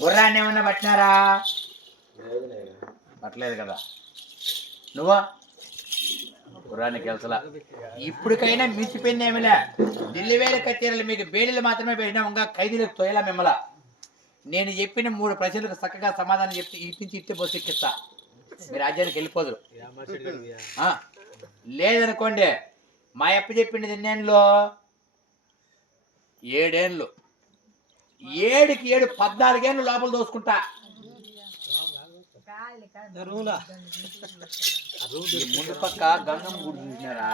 గుర్రాన్ని ఏమన్నా పట్టినారా? పట్టలేదు కదా. నువ్వు గుర్రాన్ని గెలసలా. ఇప్పటికైనా మించిపోయింది ఏమిలే. ఢిల్లీ వేలు కచేరీలు మీకు బేడీలు మాత్రమే పెట్టినా, ఇంకా ఖైదీలకు తోయలా మిమ్మల్ని. నేను చెప్పిన 3 ప్రశ్నలకు చక్కగా సమాధానం చెప్తే ఇటు నుంచి ఇట్టే పోసి ఎక్కిస్తా. మీ రాజ్యానికి వెళ్ళిపోదురు. లేదనుకోండి, మా అప్ప చెప్పింది ఎన్నేళ్ళు? 7 ఏళ్ళు. 7కి 7 14 ఏళ్ళు లోపల దోసుకుంటా. ముందు పక్క గంగమ్మ గుడి చూసినారా?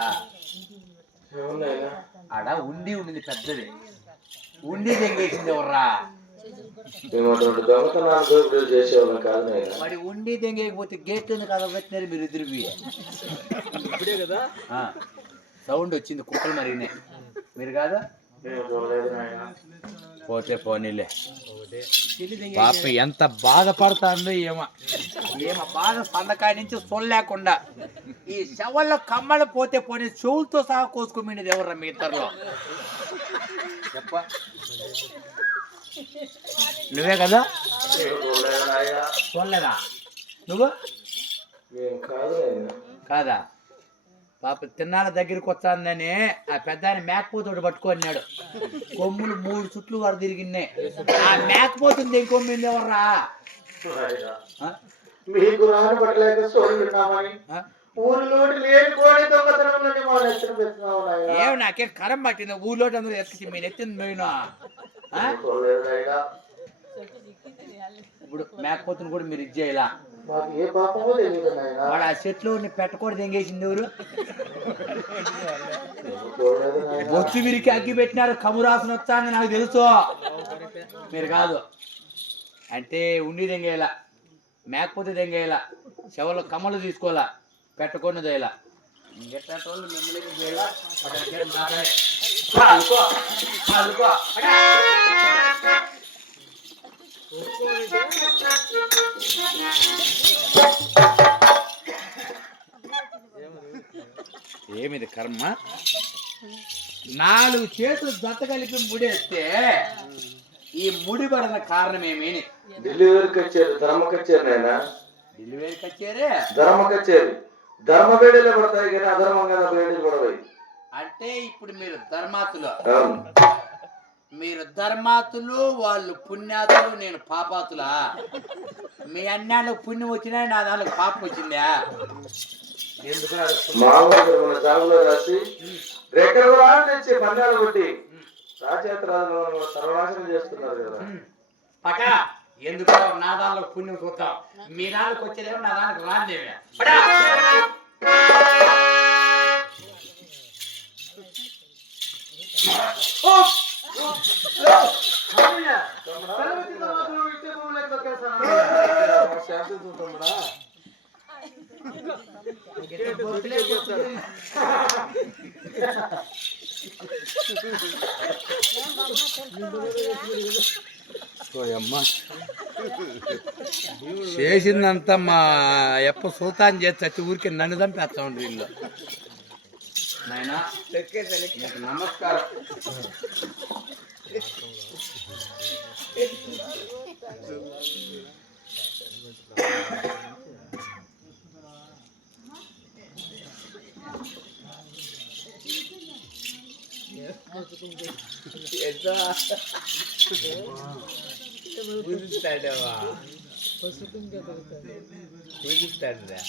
ఆడ ఉండింది పెద్దది. ఉండి తెంగేసింది ఎవర్రా? మరి ఉండి తెంగేయకపోతే గేట్ కదా పెట్టినారు మీరు ఇద్దరు. ఇప్పుడే కదా సౌండ్ వచ్చింది, కుక్కలు మరిగినాయి. మీరు కాదా? పోతే పోనీలే. పాప ఎంత బాధపడుతుందో ఏమో బాధ. సందకాయ నుంచి సొల్లేకుండా ఈ శవల్లో కమ్మలు పోతే పోనీ చెవులతో సహా కోసుకుమిండేది ఎవర్రా మీ ఇద్దరులో? చెప్ప. నువ్వే కదా? చూడలేదా నువ్వు? కాదా? పాప తిన్నాళ్ళ దగ్గరికి వచ్చానని ఆ పెద్ద ఆయన మేకపోతోడు పట్టుకొన్నాడు. కొమ్ములు 3 చుట్లు వరకు తిరిగినాయి. ఆ మేకపోతుంది ఇంకొమ్మింది ఎవర్రా? ఏమి నాకేం కరం పట్టింది? ఊర్లోటి అందరూ ఎత్తుకి మీరు ఎత్తింది పోయినా. ఇప్పుడు మేకపోతుని కూడా మీరు ఇచ్చేయాలా? వాడు ఆ చెట్లు పెట్టకూడదు ఎంగేసింది ఎవరు? బొచ్చు విరికి అగ్గి పెట్టినారు. కమురాసన వచ్చాను నాకు తెలుసు. మీరు కాదు అంటే ఉండి దెంగేయాల, మేకపోతే దెంగేయాల, చెవుల కమ్మలు తీసుకోవాలా, పెట్టకుండా చేయాల. ఏమిది కర్మ? 4 చేతులు జత కలిపి ముడేస్తే ఈ ముడి పడిన కారణం ఏమేని? డెలివరీ కచ్చేరి, ధర్మ కచ్చేరి నాయనా. డెలివరీ కచ్చేరి, ధర్మ కచ్చేరి. ధర్మ వేడలే పడతాయి కానీ అధర్మంగా వేడలు పడతాయి. అంటే ఇప్పుడు మీరు ధర్మాతులు. మీరు ధర్మాతులు, వాళ్ళు పుణ్యాతులు, నేను పాపాతులా? మీ అన్నాళ్ళకు పుణ్యం వచ్చినా నా దానికి పాపం వచ్చిందా? మామూలు జాబులో రాసి రెక్కలు కూడా తెచ్చి పందాలు కొట్టి రాజేతరాజు సర్వనాశనం చేస్తున్నారు కదా. పట ఎందుకు నా దానిలో పుణ్యం చూస్తాం? మీ దానికి వచ్చేదేమో నా దానికి రాదేమే. చేసిందంతా మా ఎప్ప సుల్తాన్ చేసి ఊరికి నన్ను చంపేస్తా ఉండ్రు వీళ్ళు. నాయనా నమస్కారం. పూజిస్తాడవా? పూజిస్తాడురా.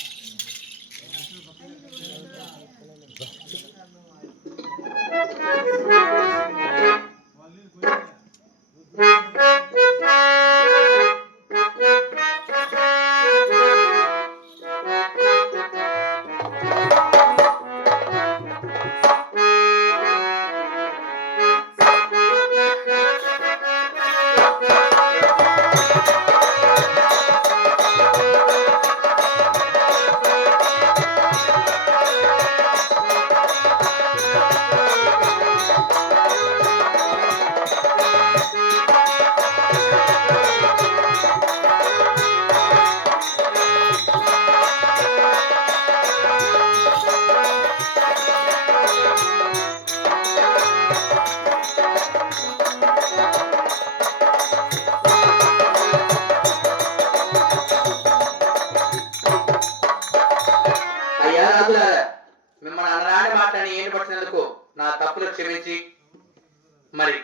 మరి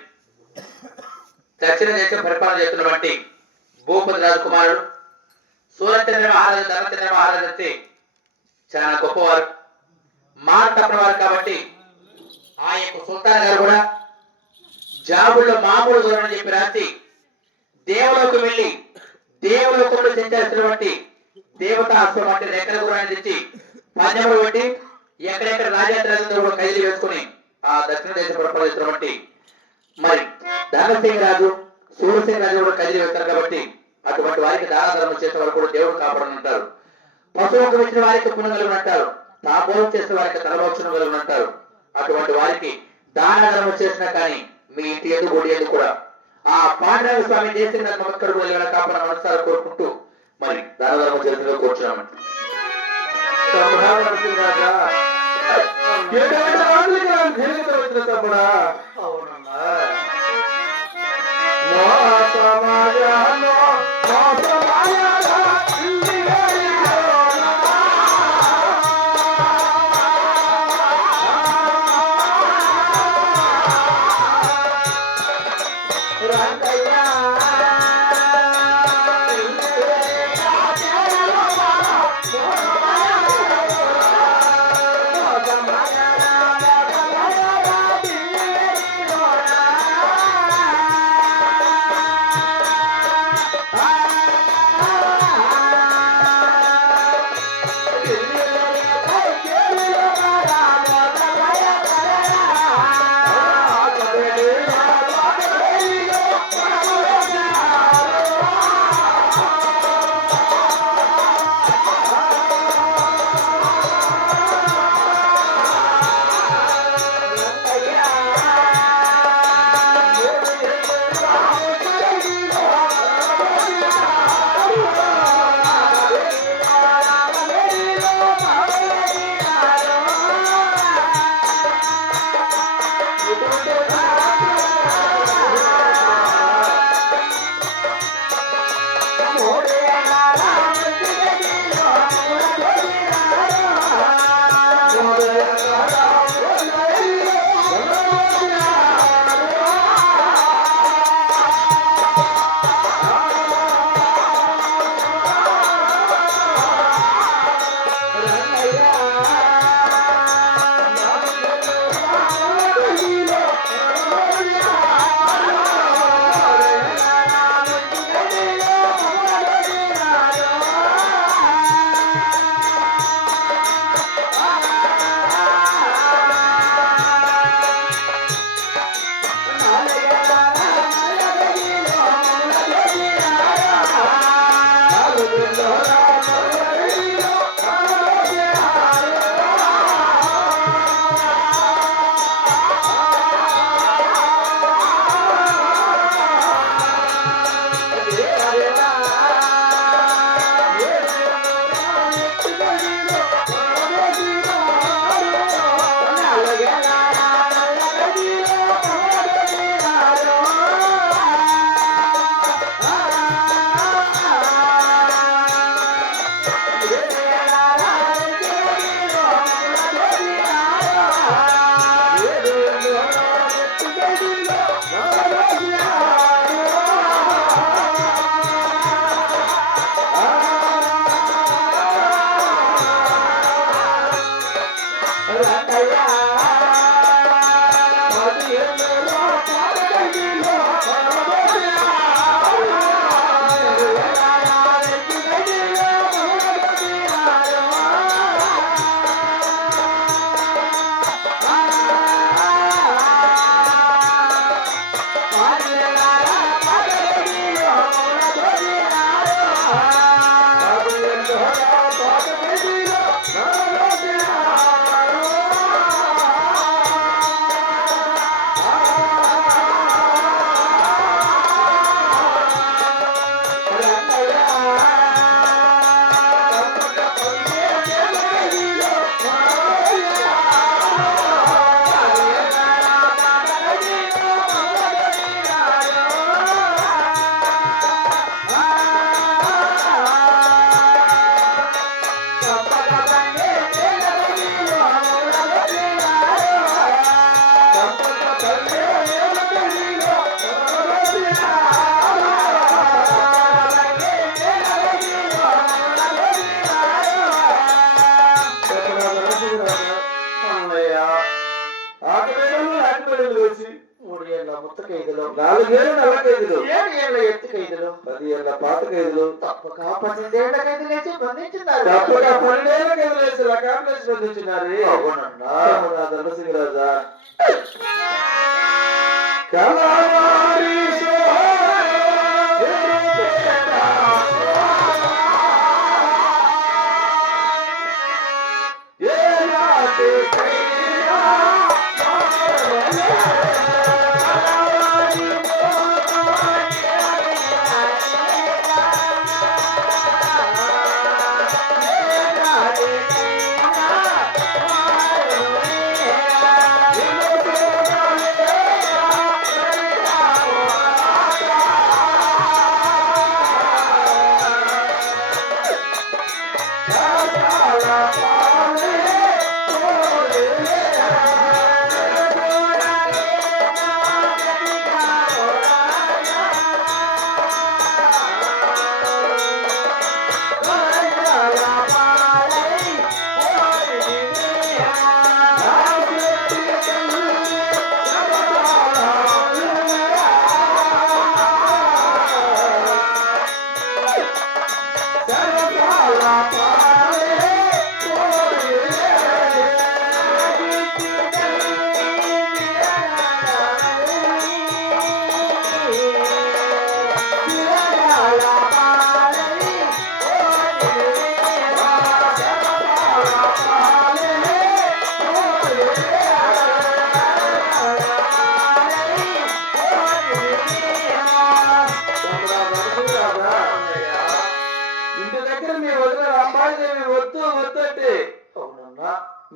దక్షిణ దేశం పరిపాలన చేస్తున్నటువంటి భూపతి రాజకుమారుడు సూర్యచంద్ర మహారాజు ధర్మచంద్ర మహారాజు అయితే చాలా గొప్పవారు, మాట తప్పనివారు. కాబట్టి ఆ యొక్క సుల్తాన్ గారు కూడా జాబుల్లో మామూలు దూరం అని చెప్పి రాసి దేవులకు వెళ్ళి దేవులకంలో సంచరిస్తున్నటువంటి దేవతా అశ్వం అంటే రెక్కల గురాన్ని తెచ్చి పంజములు పెట్టి ఎక్కడెక్కడ రాజేంద్ర కూడా ఖైదీ వేసుకుని ఆ దక్షిణ దేశ పరిపాలిస్తున్నటువంటి మరి ధనసింగ్ రాజు సూర్యసింగ్ రాజు కూడా ఖైదీ వేస్తారు. కాబట్టి అటువంటి వారికి దాన ధర్మం చేసే వారు కూడా దేవుడు కాపాడని అంటారు. పశువులకు వచ్చిన వారికి పుణ్యగలను అంటారు, తాంబూలం చేసిన వారికి తలభక్షణం కలుగును అంటారు. అటువంటి వారికి దాన ధర్మం చేసినా కానీ మీ ఇంటి ఎందుకు గుడి ఎందుకు కూడా ఆ పాండవ స్వామి చేసిన నమస్కారం కాపాడ మనసారి కోరుకుంటూ మరి దాన ధర్మం చేసిన కూర్చున్నామండి. ఏళ్ళ ముత్త ఖైదులు, 4 ఏళ్ళ నల్ల ఖైదులు, 7 ఏళ్ళ ఎత్తు ఖైదులు, 10 ఏళ్ళ పాత ఖైదులు, తప్పక 12 ఏళ్ళ ఖైదులేసి బంధించినారు. తప్పక 12 ఏళ్ళ ఖైదులేసి రకాలేసి బంధించినారు. అవునన్నా ధర్మసింగరాజా. కలవారి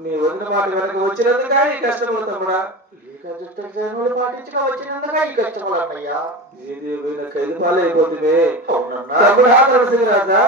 మీ వదిన మాట వెనక వచ్చినందుగా ఈ కష్టములు తమ్ముడా. పాటించగా వచ్చినందుగా ఈ కష్టములు అన్నయ్యా. ఏది ఖైదు పాలైపోతుంది తమ్ముడా ధర్మసింగరాజా.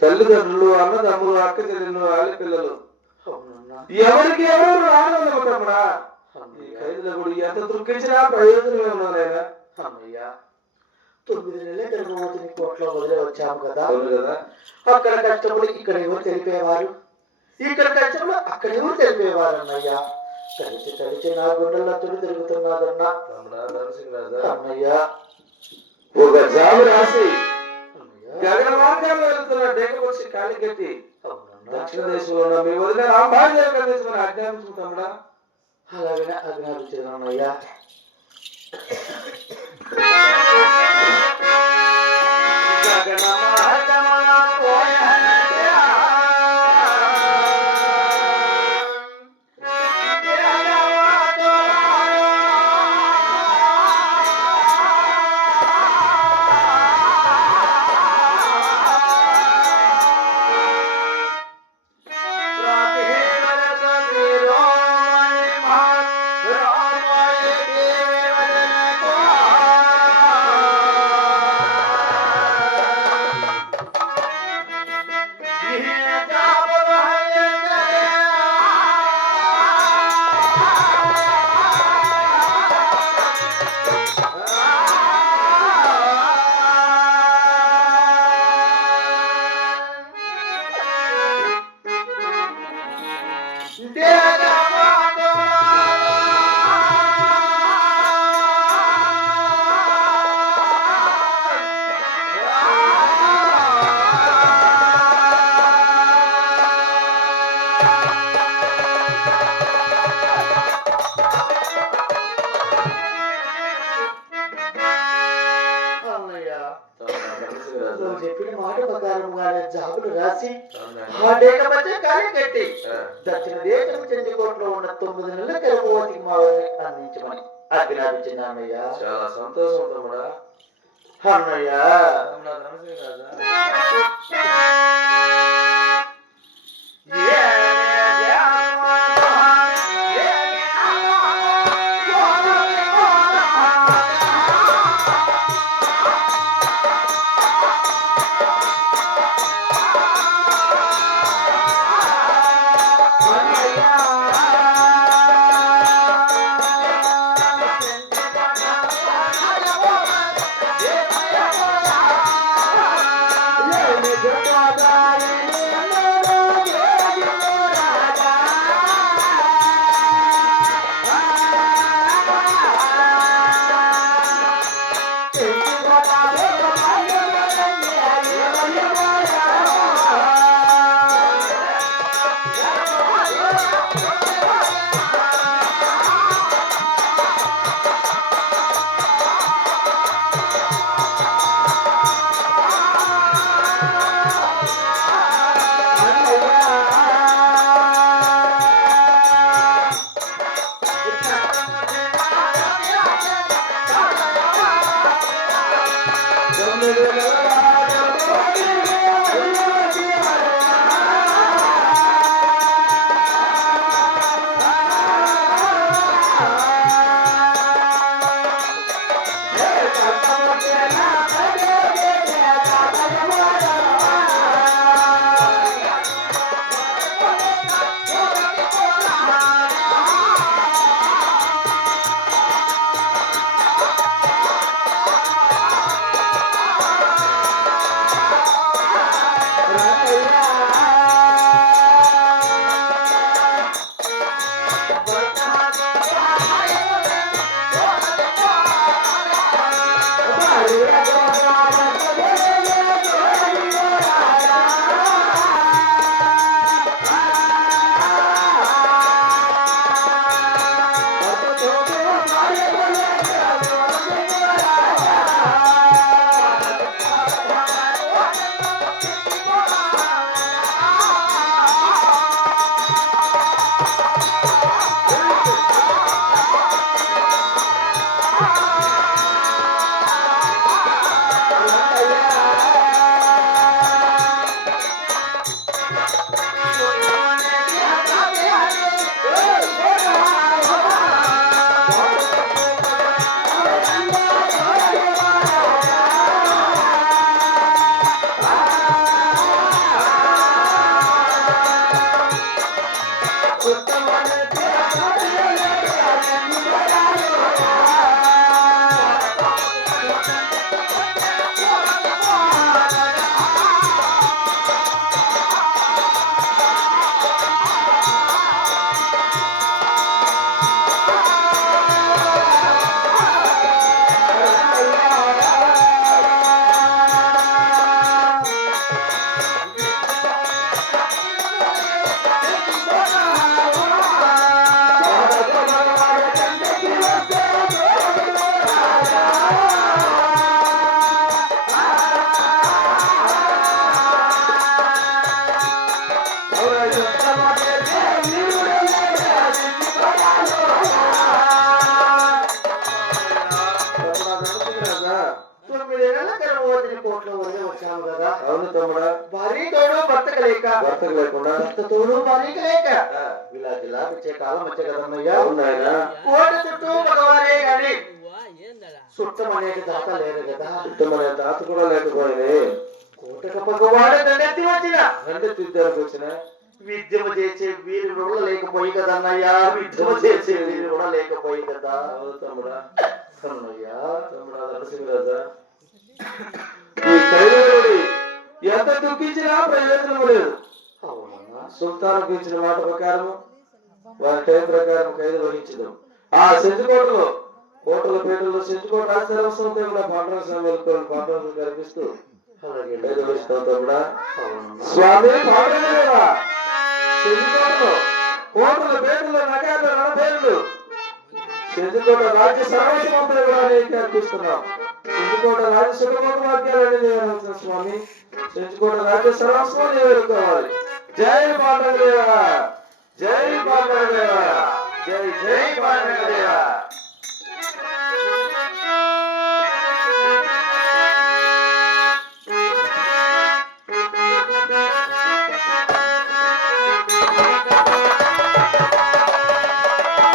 తల్లిదండ్రులు, అన్నదమ్ములు, అక్క చెల్లెళ్ళు, వాళ్ళ పిల్లలు ఎవరికి ఎవరు ఈ ఖైదుల గుడి ఎంత దుఃఖించినా ప్రయోజనమే ఉన్నానైనా. అమ్మయ్యా 9 నెలల గర్భవతిని కోట్లో వదిలే వచ్చాము కదా. అవును కదా. అక్కడ కష్టపడి ఇక్కడ ఎవరు తెలిపేవారు, ఇక్కడ కష్టపడి అక్కడ ఎవరు తెలిపేవారు అన్నయ్యా. తలిచి తలిచి నా గుండెల్లో తుడి తిరుగుతున్నాదన్నా. తమ్ముడా నరసింహరాజా, అన్నయ్యా ఒక జాబు రాసి గగన మార్గంలో వెళ్తున్న డేకపక్షి కాలి కట్టి దక్షిణ దేశంలో ఉన్న మీ వదిన రాంబాయి తీసుకుని ఆజ్ఞాపించుకుంటాముడా. అలాగే ఆజ్ఞాపించాను అన్నయ్యా. చెప్పిన మాట ప్రకారంగానే జాబులు రాసి ఆ డేకపచ్చ కాలి కట్టి దక్షిణ దేశం చండీకోటలో ఉన్న 9 నెలల గర్భవతికి మా వారిని అందించమని ఆజ్ఞాపించింది అన్నయ్య. చాలా సంతోషం తమ్ముడా. అన్నయ్య Yeah. అవును తమ్ముడా. భారీ తోడు భర్తకు లేక, భర్తకు లేకుండా భర్త తోడు భార్యకు లేక ఇలా జిలా వచ్చే కాలం వచ్చే కదన్నయ్యా. ఉన్నాయన కోట చుట్టూ మగవారే గాని చుట్టం అనేది దాత లేదు కదా. మన తాత కూడా లేకపోయింది. కోటకు మగవాడు దండెత్తి వచ్చిన అంటే తీర్థాలకు వచ్చిన విద్యము చేసే వీరు కూడా లేకపోయి కదన్నయ్యా. విద్యము చేసే వీరు కూడా లేకపోయి కదా. అవును తమ్ముడా. అన్నయ్యా తమ్ముడా నరసింహరాజా, ఈ ఖైదీలోని ఎంత దుఃఖించినా ప్రయోజనం లేదు. అవునన్నా. సుల్తాన్ ఇచ్చిన మాట ప్రకారం వారి టైం ప్రకారం ఖైదు వహించదు. ఆ సెంచుకోటలో కోటల పేటలో సెంచుకోట రాజసంతో కూడా పాండవ స్వామి పాండవులు కనిపిస్తూ అలాగే ఖైదు వహిస్తాం తమ్ముడా. అవునన్నా. స్వామి పాండవులేవా సెంచుకోటలో కోటల పేటలో నగరాల రణభేరులు సెంచుకోట రాజ్య సర్వస్వంతో కూడా నీకు కనిపిస్తున్నాం. సెంచుకోట రాజ్య సుఖభోగ వాక్యాలని చేయవలసిన స్వామి. సెంచుకోట రాజ్య సర్వస్వం కావాలి. జై పాండవులేవా, జై పాండవులేవా, జై జై పాండవులేవా.